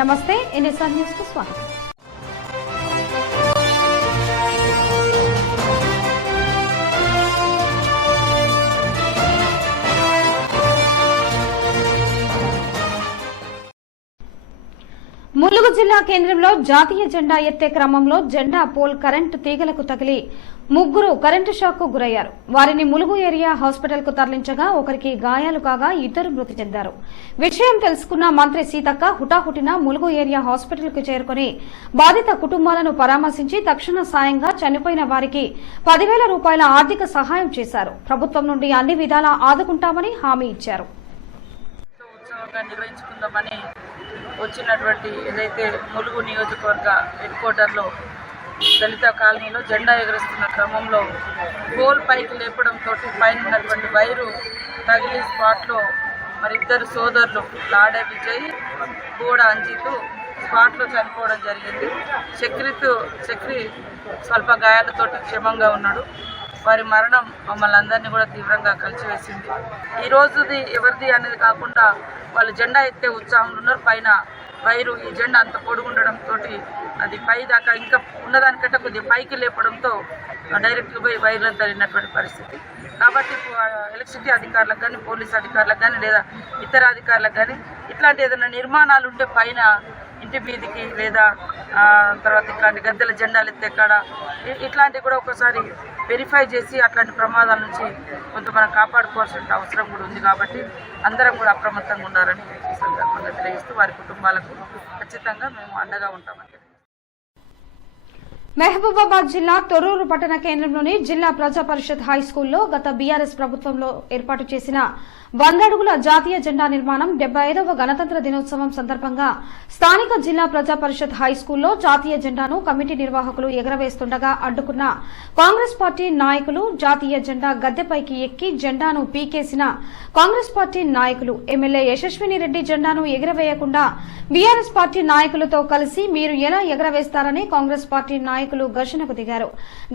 నమస్తే NSR news కు స్వాగతం. ములుగు జిల్లా కేంద్రంలో జాతీయ జెండా ఎత్తే క్రమంలో జెండా పోల్ కరెంటు తీగలకు తగిలి ముగ్గురు కరెంటు షాక్ కు గురయ్యారు. వారిని ములుగు ఏరియా హాస్పిటల్ కు తరలించగా ఒకరికి గాయాలు కాగా ఇద్దరు మృతి చెందారు. విషయం తెలుసుకున్న మంత్రి సీతక్క హుటాహుటిన ములుగు ఏరియా హాస్పిటల్ కు చేరుకుని బాధిత కుటుంబాలను పరామర్శించి తక్షణ సాయంగా చనిపోయిన వారికి 10,000 రూపాయల ఆర్థిక సహాయం చేశారు. ప్రభుత్వం నుండి అన్ని విధాలా ఆదుకుంటామని హామీ ఇచ్చారు. వచ్చినటువంటి ఏదైతే ములుగు నియోజకవర్గ హెడ్ క్వార్టర్లో దళిత కాలనీలో జెండా ఎగరేస్తున్న క్రమంలో పోల్ పైకి లేపడంతో పైన ఉన్నటువంటి వైరు తగిలి స్పాట్లో మరి ఇద్దరు సోదరులు లాడే విజయ్ గోడ అంజితు స్పాట్లో చనిపోవడం జరిగింది. చక్రి స్వల్ప గాయాలతోటి క్షేమంగా ఉన్నాడు. వారి మరణం మమ్మల్ని అందరినీ కూడా తీవ్రంగా కలిసివేసింది. ఈ రోజుది ఎవరిది అనేది కాకుండా వాళ్ళు జెండా ఎత్తే ఉత్సాహంలో ఉన్నారు. పైన వైరు ఈ జెండా అంత పొడుగుండడంతో అది పై దాకా ఇంకా ఉన్నదానికంటే కొద్దిగా పైకి లేపడంతో డైరెక్ట్గా పోయి వైర్లను తగిలినటువంటి పరిస్థితి. కాబట్టి ఎలక్ట్రిసిటీ అధికారులకు కానీ పోలీస్ అధికారులకు కానీ లేదా ఇతర అధికారులకు కానీ ఇట్లాంటి ఏదైనా నిర్మాణాలు ఉంటే పైన ఇంటి మీదికి లేదా తర్వాత ఇట్లాంటి గద్దెల జెండాలు ఎత్తే కాడ ఇట్లాంటివి కూడా ఒకసారి వెరిఫై చేసి అట్లాంటి ప్రమాదాల నుంచి కొంత మనం కాపాడుకోవాల్సిన అవసరం కూడా ఉంది. కాబట్టి అందరం కూడా అప్రమత్తంగా ఉండాలని ఈ సందర్భంగా తెలియజేస్తూ వారి కుటుంబాలకు ఖచ్చితంగా మేము అండగా ఉంటామని. మహబూబాబాద్ జిల్లా తొర్రూరు పట్టణ కేంద్రంలోని జిల్లా ప్రజా పరిషత్ హైస్కూల్లో గత బీఆర్ఎస్ ప్రభుత్వంలో ఏర్పాటు చేసిన 100 అడుగుల జాతీయ జెండా నిర్మాణం 75వ గణతంత్ర దినోత్సవం సందర్భంగా స్థానిక జిల్లా ప్రజా పరిషత్ హైస్కూల్లో జాతీయ జెండాను కమిటీ నిర్వాహకులు ఎగరవేస్తుండగా అడ్డుకున్న కాంగ్రెస్ పార్టీ నాయకులు జాతీయ జెండా గద్దెపైకి ఎక్కి జెండాను పీకేసిన కాంగ్రెస్ పార్టీ నాయకులు ఎమ్మెల్యే యశస్విని రెడ్డి జెండాను ఎగరవేయకుండా బీఆర్ఎస్ పార్టీ నాయకులతో కలిసి మీరు ఎలా ఎగరవేస్తారని కాంగ్రెస్ పార్టీ నాయకులు ఘర్షణకు దిగారు.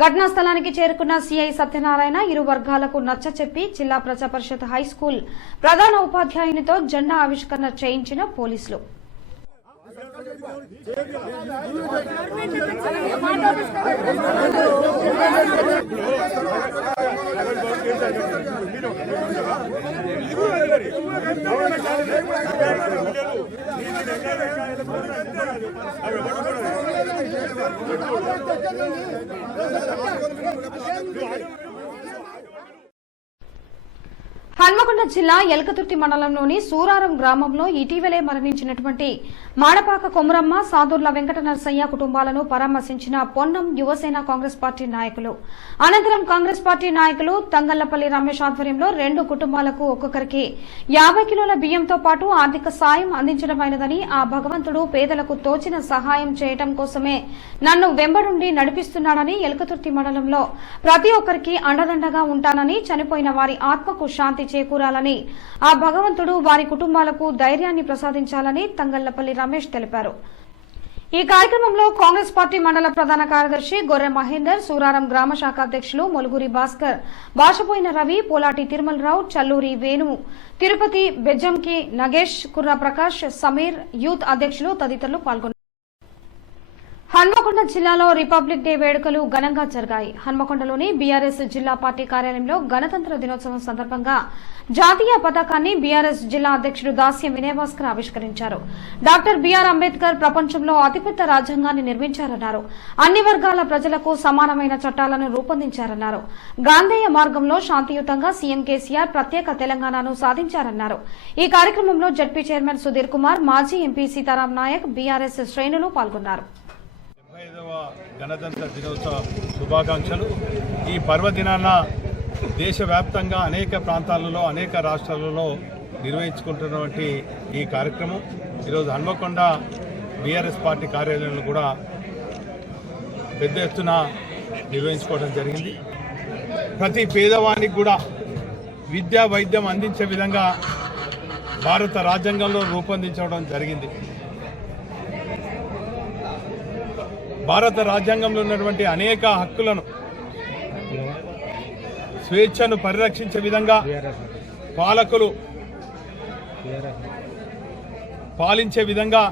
ఘటనా స్థలానికి చేరుకున్న సీఐ సత్యనారాయణ ఇరు వర్గాలకు నచ్చచెప్పి జిల్లా ప్రజా పరిషత్ హైస్కూల్ ప్రధాన ఉపాధ్యాయునితో జెండా ఆవిష్కరణ చేయించిన పోలీసులు. హన్మకొండ జిల్లా ఎలకతుర్తి మండలంలోని సూరారం గ్రామంలో ఇటీవలే మరణించినటువంటి మాడపాక కొమురమ్మ, సాదూర్ల వెంకట నరసయ్య కుటుంబాలను పరామర్శించిన పొన్నం యువసేన కాంగ్రెస్ పార్టీ నాయకులు. అనంతరం కాంగ్రెస్ పార్టీ నాయకులు తంగళ్లపల్లి రమేష్ ఆధ్వర్యంలో 2 కుటుంబాలకు ఒక్కొక్కరికి 50 కిలోల బియ్యంతో పాటు ఆర్థిక సాయం అందించడమైనదని, ఆ భగవంతుడు పేదలకు తోచిన సహాయం చేయడం కోసమే నన్ను వెంబడుండి నడిపిస్తున్నాడని, ఎలకతుర్తి మండలంలో ప్రతి ఒక్కరికి అండదండగా ఉంటానని, చనిపోయిన వారి ఆత్మకు శాంతి చేకూరాలని, ఆ భగవంతుడు వారి కుటుంబాలకు ధైర్యాన్ని ప్రసాదించాలని తంగళ్లపల్లి రమేష్ తెలిపారు. ఈ కార్యక్రమంలో కాంగ్రెస్ పార్టీ మండల ప్రధాన కార్యదర్శి గొర్రె మహేందర్, సూరారం గ్రామ శాఖ అధ్యక్షులు మొలుగురి భాస్కర్, బాషపోయిన రవి, పోలాటి తిరుమలరావు, చల్లూరి వేణు, తిరుపతి బెజ్జంకి నగేష్, కుర్ర ప్రకాష్, సమీర్, యూత్ అధ్యక్షులు తదితరులు పాల్గొన్నారు. హన్మకొండ జిల్లాలో రిపబ్లిక్ డే వేడుకలు ఘనంగా జరిగాయి. హన్మకొండలోని బీఆర్ఎస్ జిల్లా పార్టీ కార్యాలయంలో గణతంత్ర దినోత్సవం సందర్భంగా జాతీయ పతాకాన్ని బీఆర్ఎస్ జిల్లా అధ్యక్షుడు దాస్యం వినయభాస్కర్ ఆవిష్కరించారు. డాక్టర్ బీఆర్ అంబేద్కర్ ప్రపంచంలో అతిపెద్ద రాజ్యాంగాన్ని నిర్మించారన్నారు. అన్ని వర్గాల ప్రజలకు సమానమైన చట్టాలను రూపొందించారన్నారు. గాంధేయ మార్గంలో శాంతియుతంగా సీఎం కేసీఆర్ ప్రత్యేక తెలంగాణను సాధించారన్నారు. ఈ కార్యక్రమంలో జడ్పీ చైర్మన్ సుధీర్ కుమార్, మాజీ ఎంపీ సీతారాం నాయక్, బీఆర్ఎస్ శ్రేణులు పాల్గొన్నారు. 75వ గణతంత్ర దినోత్సవ శుభాకాంక్షలు. ఈ పర్వదినాన దేశవ్యాప్తంగా అనేక ప్రాంతాలలో, అనేక రాష్ట్రాలలో నిర్వహించుకుంటున్నటువంటి ఈ కార్యక్రమం ఈరోజు హన్మకొండ బీఆర్ఎస్ పార్టీ కార్యాలయంలో కూడా పెద్ద ఎత్తున నిర్వహించుకోవడం జరిగింది. ప్రతి పేదవానికి కూడా విద్యా వైద్యం అందించే విధంగా భారత రాజ్యాంగంలో రూపొందించడం జరిగింది. భారత రాజ్యాంగంలో ఉన్నటువంటి అనేక హక్కులను, స్వేచ్ఛను పరిరక్షించే విధంగా పాలకులు పాలించే విధంగా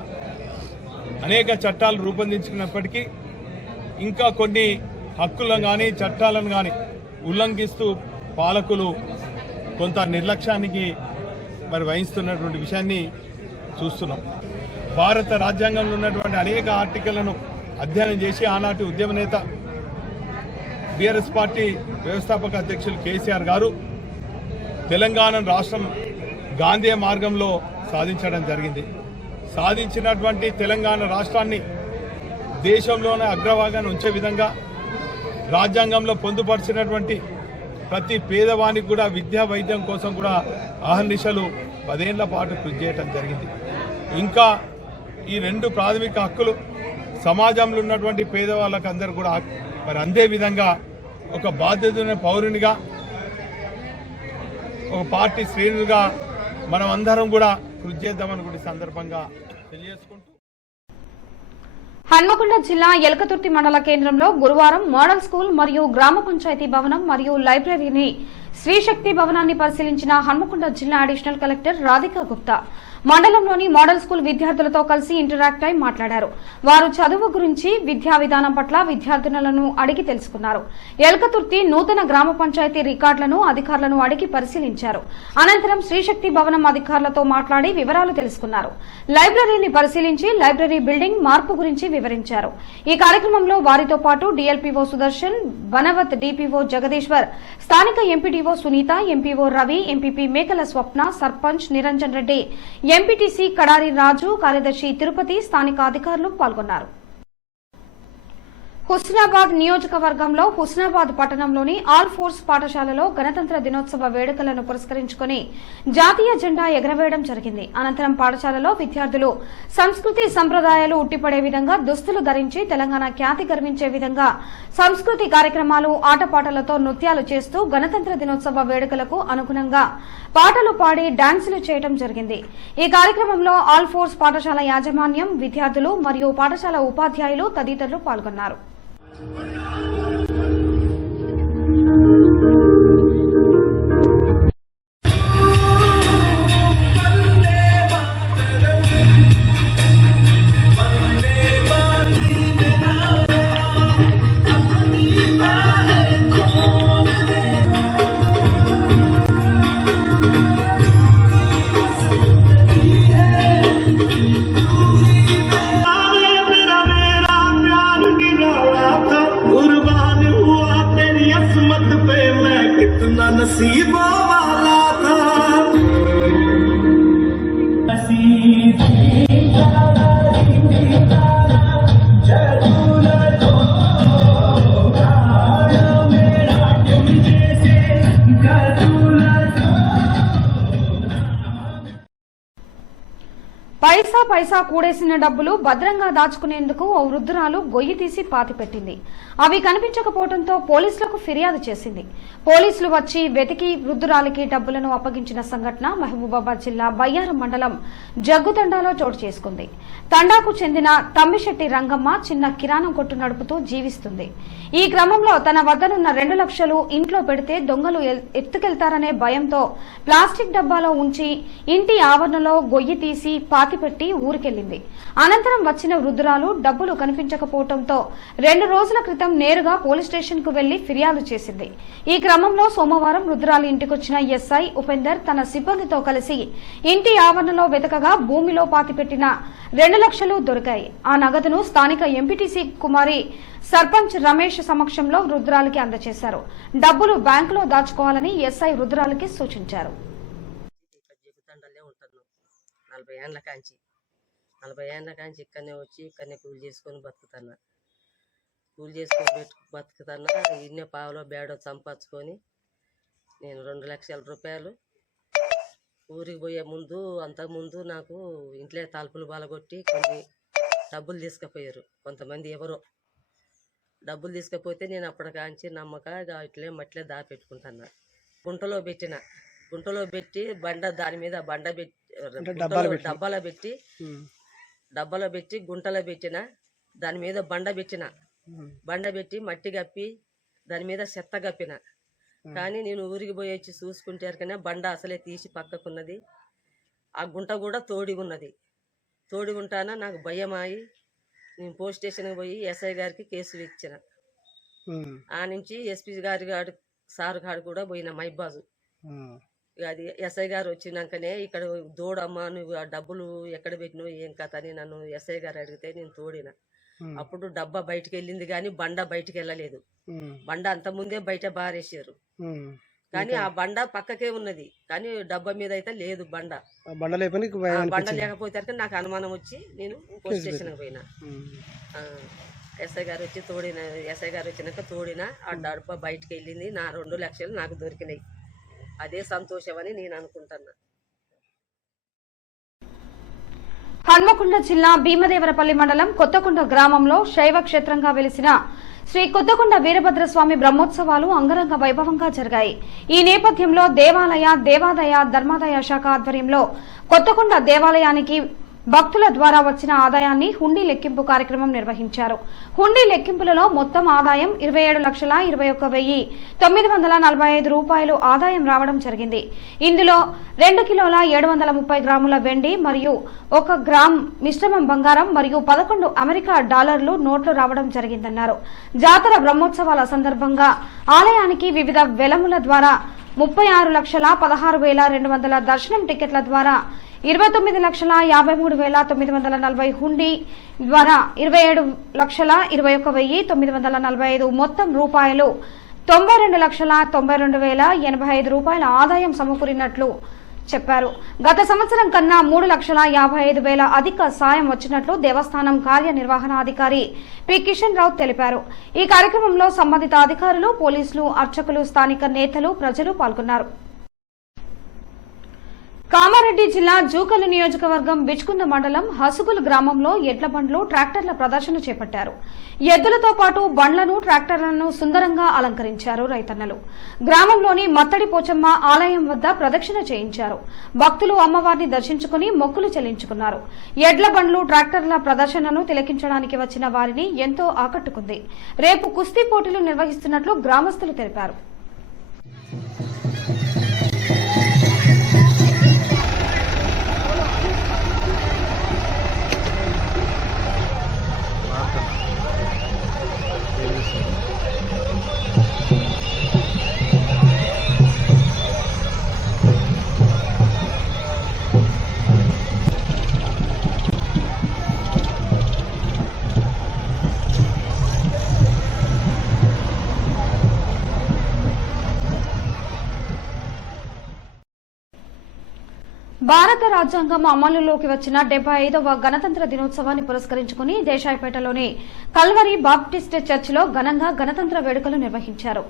అనేక చట్టాలు రూపొందించుకున్నప్పటికీ ఇంకా కొన్ని హక్కులను కానీ చట్టాలను కానీ ఉల్లంఘిస్తూ పాలకులు కొంత నిర్లక్ష్యానికి వహిస్తున్నటువంటి విషయాన్ని చూస్తున్నాం. భారత రాజ్యాంగంలో ఉన్నటువంటి అనేక ఆర్టికళ్లను అధ్యయనం చేసి ఆనాటి ఉద్యమ నేత బీఆర్ఎస్ పార్టీ వ్యవస్థాపక అధ్యక్షులు కేసీఆర్ గారు తెలంగాణ రాష్ట్రం గాంధీ మార్గంలో సాధించడం జరిగింది. సాధించినటువంటి తెలంగాణ రాష్ట్రాన్ని దేశంలోనే అగ్రభాగాన్ని ఉంచే విధంగా రాజ్యాంగంలో పొందుపరిచినటువంటి ప్రతి పేదవానికి కూడా విద్యా వైద్యం కోసం కూడా అహర్నిశలు 10 ఏళ్ల పాటు కృషి చేయడం జరిగింది. ఇంకా ఈ 2 ప్రాథమిక హక్కులు సమాజంలో ఉన్నటువంటి పేదవాళ్ళకు అందరూ కూడా అందే విధంగా ఒక బాధ్యత పౌరునిగా, ఒక పార్టీ శ్రేణులుగా మనం అందరం కూడా కృషి చేద్దామని కూడా సందర్భంగా తెలియజేసుకుంటూ హన్మకొండ జిల్లా ఎలకతుర్తి మండల కేంద్రంలో గురువారం మోడల్ స్కూల్ మరియు గ్రామ పంచాయతీ భవనం మరియు లైబ్రరీని శ్రీశక్తి భవనాన్ని పరిశీలించిన హన్మకొండ జిల్లా అడిషనల్ కలెక్టర్ రాధికా గుప్తా మండలంలోని మోడల్ స్కూల్ విద్యార్థులతో కలిసి ఇంటరాక్ట్ అయి మాట్లాడారు. వారు చదువు గురించి, విద్యా విధానం పట్ల విద్యార్థినులను అడిగి తెలుసుకున్నారు. ఎలకతుర్తి నూతన గ్రామ పంచాయతీ రికార్డులను అధికారులను అడిగి పరిశీలించారు. అనంతరం శ్రీశక్తి భవనం అధికారులతో మాట్లాడి వివరాలు తెలుసుకున్నారు. లైబ్రరీని పరిశీలించి లైబ్రరీ బిల్డింగ్ మార్పు గురించి వివరించారు. ఈ కార్యక్రమంలో వారితో పాటు డీఎల్పీఓ సుదర్శన్, వనవత్ డీపీఓ జగదీశ్వర్, స్థానిక MPDO Sunitha, MPO Ravi, MPP Mekala Swapna, sarpanch Niranjan Reddy, MPTC Kadari Raju, కార్యదర్శి తిరుపతి, స్థానిక అధికారులు పాల్గొన్నారు. హుస్నాబాద్ నియోజకవర్గంలో హుస్నాబాద్ పట్టణంలోని ఆల్ ఫోర్స్ పాఠశాలలో గణతంత్ర దినోత్సవ వేడుకలను పురస్కరించుకుని జాతీయ జెండా ఎగరవేయడం జరిగింది. అనంతరం పాఠశాలలో విద్యార్థులు సంస్కృతి సంప్రదాయాలు ఉట్టిపడే విధంగా దుస్తులు ధరించి తెలంగాణ ఖ్యాతి గర్వించే విధంగా సంస్కృతి కార్యక్రమాలు, ఆటపాటలతో నృత్యాలు చేస్తూ గణతంత్ర దినోత్సవ వేడుకలకు అనుగుణంగా పాటలు పాడి డాన్సులు చేయడం జరిగింది. ఈ కార్యక్రమంలో ఆల్ ఫోర్స్ పాఠశాల యాజమాన్యం, విద్యార్థులు మరియు పాఠశాల ఉపాధ్యాయులు తదితరులు పాల్గొన్నారు. नसीबों वाला था పైసా పైసా కూడేసిన డబ్బులు భద్రంగా దాచుకునేందుకు ఓ వృద్ధురాలు గొయ్యి తీసి పాతిపెట్టింది. అవి కనిపించకపోవడంతో పోలీసులకు ఫిర్యాదు చేసింది. పోలీసులు వచ్చి వెతికి వృద్ధురాలికి డబ్బులను అప్పగించిన సంఘటన మహబూబాబాద్ జిల్లా బయ్యారం మండలం జగ్గుతండాలో చోటు చేసుకుంది. తండాకు చెందిన తమ్మిశెట్టి రంగమ్మ చిన్న కిరాణం కొట్టు నడుపుతూ జీవిస్తుంది. ఈ క్రమంలో తన వద్దనున్న 2 లక్షలు ఇంట్లో పెడితే దొంగలు ఎత్తుకెళ్తారనే భయంతో ప్లాస్టిక్ డబ్బాలో ఉంచి ఇంటి ఆవరణలో గొయ్యి తీసి పాతిపెట్టి ఊరికెళ్లింది. అనంతరం వచ్చిన వృద్ధురాలు డబ్బులు కనిపించకపోవడంతో 2 రోజుల క్రితం నేరుగా పోలీస్ స్టేషన్ కు వెళ్లి ఫిర్యాదు చేసింది. ఈ క్రమంలో సోమవారం వృద్ధురాలి ఇంటికొచ్చిన ఎస్ఐ ఉపేందర్ తన సిబ్బందితో కలిసి ఇంటి ఆవరణలో వెతకగా భూమిలో పాతిపెట్టిన 2 లక్షలు దొరికాయి. ఆ నగదును స్థానిక ఎంపీటీసీ కుమారి, సర్పంచ్ రమేష్ సమక్షంలో వృద్ధురాలికి అందజేశారు. డబ్బులు బ్యాంకులో దాచుకోవాలని ఎస్ఐ వృద్ధురాలికి సూచించారు. 40 ఏళ్ళ కాంచి ఇక్కడనే వచ్చి ఇక్కడనే కూలి చేసుకొని బతుకుతున్నా. ఇన్నే పావులో బేడో సంపాదించుకొని నేను 2 లక్షల రూపాయలు ఊరికి పోయే ముందు, అంతకుముందు నాకు ఇంట్లో తలుపులు బాలగొట్టి కొన్ని డబ్బులు తీసుకుపోయారు. కొంతమంది ఎవరో డబ్బులు తీసుకపోతే నేను అప్పటికాంచి నమ్మక ఇట్లే మట్లే దాపెట్టుకుంటున్నా. గుంటలో పెట్టి బండ, దాని మీద బండ పెట్టి డబ్బాలో పెట్టి గుంటలో పెట్టిన, దాని మీద బండ పెట్టి మట్టి కప్పి దాని మీద చెత్త కప్పిన. కానీ నేను ఊరికి పోయి వచ్చి చూసుకుంటే బండ అసలే తీసి పక్కకున్నది. ఆ గుంట కూడా తోడి ఉంటానా నాకు భయమాయి నేను పోలీస్ స్టేషన్కి పోయి ఎస్ఐ గారికి కేసు ఇచ్చిన. ఆ నుంచి ఎస్పీ గారు సార్ గారు కూడా పోయిన మైబాజు. అది ఎస్ఐ గారు వచ్చినాకనే ఇక్కడ దూడమ్మా నువ్వు ఆ డబ్బులు ఎక్కడ పెట్టినావు ఏం కథ అని నన్ను ఎస్ఐ గారు అడిగితే నేను తోడిన. అప్పుడు డబ్బా బయటకు వెళ్ళింది కానీ బండ బయటకు వెళ్ళలేదు. బండ అంత ముందే బయట బారేసారు కానీ ఆ బండ పక్కకే ఉన్నది కానీ డబ్బా మీద అయితే లేదు. బండ లేకపోతే నాకు అనుమానం వచ్చి నేను పోలీస్ స్టేషన్కి పోయినా. ఎస్ఐ గారు వచ్చి తోడిన. ఎస్ఐ గారు వచ్చినాక తోడిన. ఆ డబ్బా బయటకు వెళ్ళింది. నా 2 లక్షలు నాకు దొరికినాయి. అదే సంతోషం అని నేను అనుకుంటున్నా. హన్మకొండ జిల్లా భీమదేవరపల్లి మండలం కొత్తకొండ గ్రామంలో శైవ క్షేత్రంగా వెలిసిన శ్రీ కొత్తకొండ వీరభద్రస్వామి బ్రహ్మోత్సవాలు అంగరంగ వైభవంగా జరిగాయి. ఈ నేపథ్యంలో దేవాదాయ ధర్మాదాయ శాఖ ఆధ్వర్యంలో కొత్తకొండ దేవాలయానికి భక్తుల ద్వారా వచ్చిన ఆదాయాన్ని హుండీ లెక్కింపు కార్యక్రమం నిర్వహించారు. హుండీ లెక్కింపులలో మొత్తం ఆదాయం 27,21,945 రూపాయలు ఆదాయం రావడం జరిగింది. ఇందులో 2 కిలోల 730 గ్రాముల వెండి మరియు 1 గ్రామ్ మిశ్రమం బంగారం మరియు 11 అమెరికా డాలర్లు నోట్లు రావడం జరిగిందన్నారు. జాతర బ్రహ్మోత్సవాల సందర్భంగా ఆలయానికి వివిధ వెలముల ద్వారా 36,16,200 దర్శనం టికెట్ల ద్వారా 29,53,940 హుండీ ద్వారా 27,21,945 మొత్తం రూపాయలు 92,92,085 రూపాయల ఆదాయం సమకూరినట్లు చెప్పారు. గత సంవత్సరం కన్నా 3,55,000 అధిక సాయం వచ్చినట్లు దేవస్థానం కార్యనిర్వహణాధికారి పి కిషన్ రావు తెలిపారు. ఈ కార్యక్రమంలో సంబంధిత అధికారులు, పోలీసులు, అర్చకులు, స్థానిక నేతలు, ప్రజలు పాల్గొన్నారు. కామారెడ్డి జిల్లా జూకలు నియోజకవర్గం బిచ్కుంద మండలం హసుగుల్ గ్రామంలో ఎడ్ల బండ్లు, ట్రాక్టర్ల ప్రదర్శన చేపట్టారు. ఎద్దులతో పాటు బండ్లను, ట్రాక్టర్లను సుందరంగా అలంకరించారు రైతన్నలు. గ్రామంలోని మత్తడి పోచమ్మ ఆలయం వద్ద ప్రదక్షిణ చేయించారు. భక్తులు అమ్మవారిని దర్శించుకుని మొక్కులు చెల్లించుకున్నారు. ఎడ్ల బండ్లు, ట్రాక్టర్ల ప్రదర్శనను తిలకించడానికి వచ్చిన వారిని ఎంతో ఆకట్టుకుంది. రేపు కుస్తీ పోటీలు నిర్వహిస్తున్నట్లు గ్రామస్తులు తెలిపారు. భారత రాజ్యాంగం అమలులోకి వచ్చిన 75వ గణతంత్ర దినోత్సవాన్ని పురస్కరించుకుని దేశాయిపేటలోని కల్వరి బాప్టిస్ట్ చర్చిలో ఘనంగా గణతంత్ర వేడుకలు నిర్వహించారు.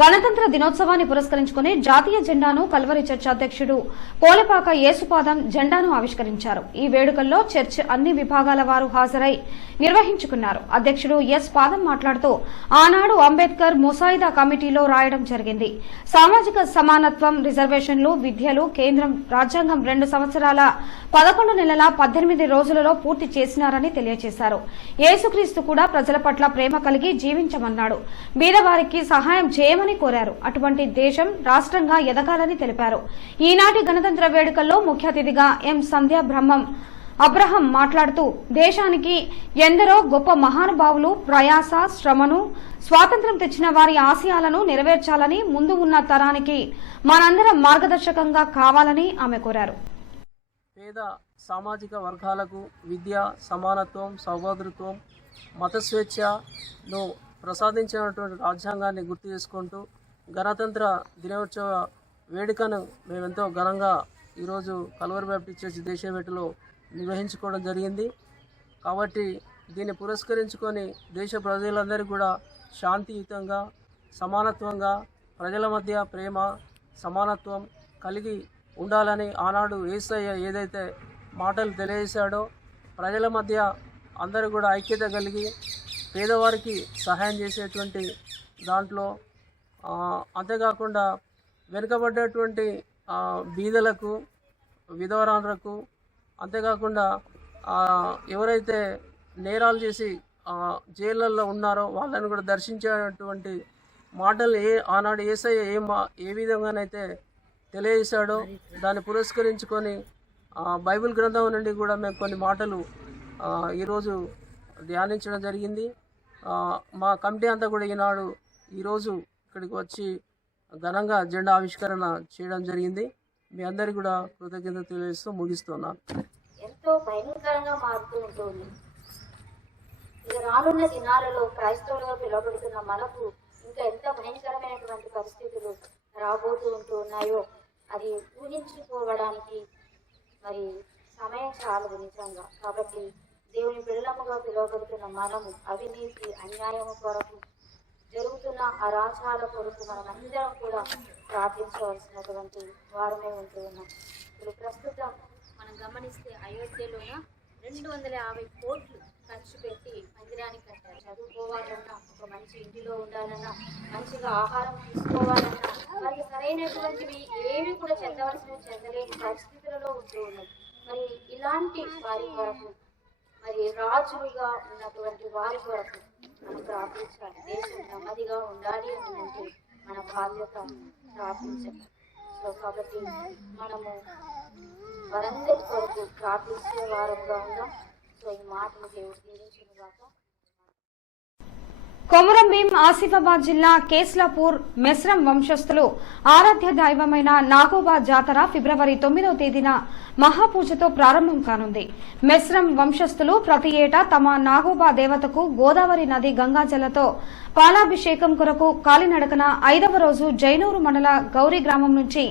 గణతంత్ర దినోత్సవాన్ని పురస్కరించుకుని జాతీయ జెండాను కల్వరి చర్చ్ అధ్యక్షుడు పోలేపాక యేసుపాదం జెండాను ఆవిష్కరించారు. ఈ వేడుకల్లో చర్చ్ అన్ని విభాగాల వారు హాజరై నిర్వహించుకున్నారు. అధ్యక్షుడు ఎస్ పాదం మాట్లాడుతూ ఆనాడు అంబేద్కర్ ముసాయిదా కమిటీలో రాయడం జరిగింది. సామాజిక సమానత్వం, రిజర్వేషన్లు, విద్యలు కేంద్రం రాజ్యాంగం 2 సంవత్సరాల 11 నెలల 18 రోజులలో పూర్తి చేసినారని తెలియజేశారు. యేసుక్రీస్తు కూడా ప్రజల పట్ల ప్రేమ కలిగి జీవించమన్నాడు. బీదవారికి సహాయం చేయమని కోరారు. అటువంటి దేశం, రాష్ట్రంగా ఎదగాలని తెలిపారు. ఈనాటి గణతంత్ర వేడుకల్లో ముఖ్య అతిథిగా ఎం సంధ్యా అబ్రహం మాట్లాడుతూ దేశానికి ఎందరో గొప్ప మహానుభావులు ప్రయాస, శ్రమను, స్వాతంత్ర్యం తెచ్చిన వారి ఆశయాలను నెరవేర్చాలని, ముందు ఉన్న తరానికి మనందరం మార్గదర్శకంగా కావాలని ఆమె కోరారు. పేద సామాజిక వర్గాలకు విద్య, సమానత్వం, సౌభాతృత్వం, మత స్వేచ్ఛను ప్రసాదించినటువంటి రాజ్యాంగాన్ని గుర్తు చేసుకుంటూ గణతంత్ర దినోత్సవ వేడుకను మేమెంతో ఘనంగా ఈరోజు కల్వరి బాప్టిస్ట్ చర్చ్ దేశవేటలో నిర్వహించుకోవడం జరిగింది. కాబట్టి దీన్ని పురస్కరించుకొని దేశ ప్రజలందరికీ కూడా శాంతియుతంగా, సమానత్వంగా, ప్రజల మధ్య ప్రేమ, సమానత్వం కలిగి ఉండాలని ఆనాడు యేసయ్య ఏదైతే మాటలు తెలియజేశాడో, ప్రజల మధ్య అందరూ కూడా ఐక్యత కలిగి పేదవారికి సహాయం చేసేటువంటి దాంట్లో, అంతేకాకుండా వెనుకబడ్డటువంటి బీదలకు, విధవరాలకు, అంతేకాకుండా ఎవరైతే నేరాలు చేసి జైళ్ళల్లో ఉన్నారో వాళ్ళని కూడా దర్శించేటువంటి మాటలు ఆనాడు యేసయ్య ఏ విధంగానైతే తెలియజేశాడో దాన్ని పురస్కరించుకొని బైబిల్ గ్రంథం నుండి కూడా మేము కొన్ని మాటలు ఈరోజు ధ్యానించడం జరిగింది. మా కమిటీ అంతా కూడా ఈరోజు ఇక్కడికి వచ్చి ఘనంగా జెండా ఆవిష్కరణ చేయడం జరిగింది. మీ అందరికీ కూడా కృతజ్ఞత తెలియజేస్తూ ముగిస్తున్నాను. ఎంతో భయంకరంగా మారుతూ ఉంటుంది. ఇక రానున్న దినాలలో క్రైస్తవులుగా పిలువబడుతున్న మనకు ఇంకా ఎంత భయంకరమైనటువంటి పరిస్థితులు రాబోతూ ఉన్నాయో అది ఊహించుకోవడానికి మరి సమయం చాలదు నిజంగా. కాబట్టి దేవుని పిల్లముగా పిలువబడుతున్న మనము అవినీతి అన్యాయము కొరకు జరుగుతున్న అరాచకాల కొరకు మనమందరం కూడా ప్రార్థించవలసినటువంటి వారమే ఉంటూ ఉన్నాం. ఇప్పుడు ప్రస్తుతం మనం గమనిస్తే అయోధ్యలోన 250 కోట్లు ఖర్చు పెట్టి మందిరానికి కట్టారు. చదువుకోవాలన్నా, ఒక మంచి ఇంటిలో ఉండాలన్నా, మంచిగా ఆహారం తీసుకోవాలన్నా వారికి సరైనటువంటివి ఏవి కూడా చెందలేని పరిస్థితులలో ఉంటూ ఉన్నాయి. మరి ఇలాంటి వారి కొరకు మరి రాజులుగా ఉన్నటువంటి వారి కొరకు మనం ప్రార్థించాలి. దేశం నెమ్మదిగా ఉండాలి అంటే మన బాధ్యత ప్రార్థించాలి. సో కాబట్టి మనము వారందరి కొరకు ప్రార్థించే వారంగా ఉందాం. సో ఈ మాటలు దేవుడు దీవించుగాక. కొమురంభీం ఆసిఫాబాద్ జిల్లా కేస్లాపూర్ మెస్రం వంశస్థులు ఆరాధ్య దైవమైన నాగోబా జాతర ఫిబ్రవరి 9వ తేదీన మహాపూజతో ప్రారంభం కానుంది. మెస్రం వంశస్థులు ప్రతి ఏటా తమ నాగోబా దేవతకు గోదావరి నది గంగాజలతో పాలాభిషేకం కొరకు కాలినడకన 5వ రోజు జైనూరు మండల గౌరీ గ్రామం నుంచి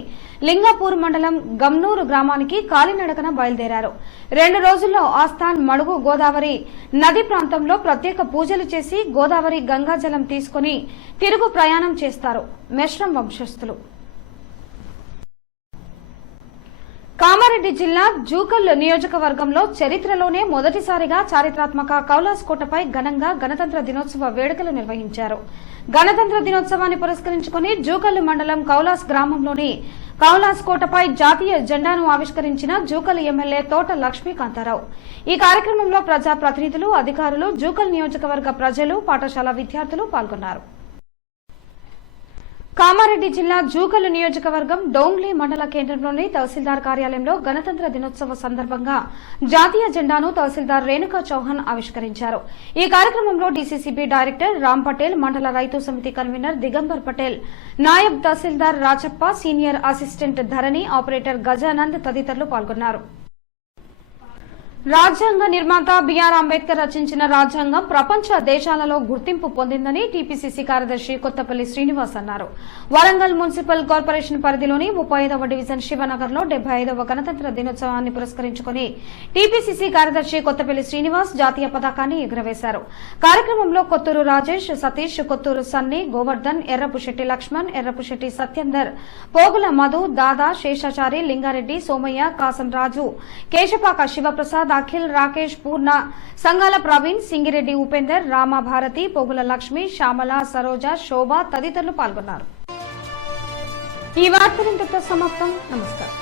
లింగాపూర్ మండలం గమ్నూరు గ్రామానికి కాలినడకన బయలుదేరారు. 2 రోజుల్లో ఆస్థాన్ మడుగు గోదావరి నది ప్రాంతంలో ప్రత్యేక పూజలు చేసి గోదావరి గంగాజలం తీసుకుని తిరుగు ప్రయాణం చేస్తారు మెస్రం వంశస్థులు. కామారెడ్డి జిల్లా జూకల్ నియోజకవర్గంలో చరిత్రలోనే మొదటిసారిగా చారిత్రాత్మక కౌలాస్ కోటపై ఘనంగా గణతంత్ర దినోత్సవ వేడుకలు నిర్వహించారు. గణతంత్ర దినోత్సవాన్ని పురస్కరించుకుని జూకల్ మండలం కౌలాస్ గ్రామంలోని కౌలాస్ కోటపై జాతీయ జెండాను ఆవిష్కరించిన జూకల్ ఎమ్మెల్యే తోట లక్ష్మీకాంతారావు. ఈ కార్యక్రమంలో ప్రజాప్రతినిధులు, అధికారులు, జూకల్ నియోజకవర్గ ప్రజలు, పాఠశాల విద్యార్థులు పాల్గొన్నారు. కామారెడ్డి జిల్లా జూకల్ నియోజకవర్గం డోంగ్లీ మండల కేంద్రంలోని తహసీల్దార్ కార్యాలయంలో గణతంత్ర దినోత్సవ సందర్భంగా జాతీయ జెండాను తహసీల్దార్ రేణుకా చౌహాన్ ఆవిష్కరించారు. ఈ కార్యక్రమంలో డీసీసీబీ డైరెక్టర్ రామ్ పటేల్, మండల రైతు సమితి కన్వీనర్ దిగంబర్ పటేల్, నాయబ్ తహసీల్దార్ రాచప్ప, సీనియర్ అసిస్టెంట్ ధరణి, ఆపరేటర్ గజానంద్ తదితరులు పాల్గొన్నారు. రాజ్యాంగ నిర్మాత బిఆర్ అంబేద్కర్ రచించిన రాజ్యాంగం ప్రపంచ దేశాలలో గుర్తింపు పొందిందని టీపీసీసీ కార్యదర్శి కొత్తపల్లి శ్రీనివాస్ అన్నారు. వరంగల్ మున్సిపల్ కార్పొరేషన్ పరిధిలోని 35వ డివిజన్ శివనగర్లో 75వ గణతంత్ర దినోత్సవాన్ని పురస్కరించుకుని టీపీసీసీ కార్యదర్శి కొత్తపల్లి శ్రీనివాస్ జాతీయ పతాకాన్ని ఎగురవేశారు. కార్యక్రమంలో కొత్తూరు రాజేష్, సతీష్, కొత్తూరు సన్ని, గోవర్ధన్, ఎర్రపుశెట్టి లక్ష్మణ్, ఎర్రపుశెట్టి సత్యందర్, పోగుల మధు, దాదా, శేషాచారి, లింగారెడ్డి, సోమయ్య, కాసం రాజు, కేశపాక శివప్రసాద్, అఖిల్, రాకేష్, పూర్ణ, సంగాల ప్రవీణ్, సింగిరెడ్డి ఉపేందర్, రామభారతి, పోగుల లక్ష్మి, శ్యామల, సరోజ, శోభ తదితరులు పాల్గొన్నారు. ఈ వార్తలు ఇంతటితో సమాప్తం. నమస్కారం.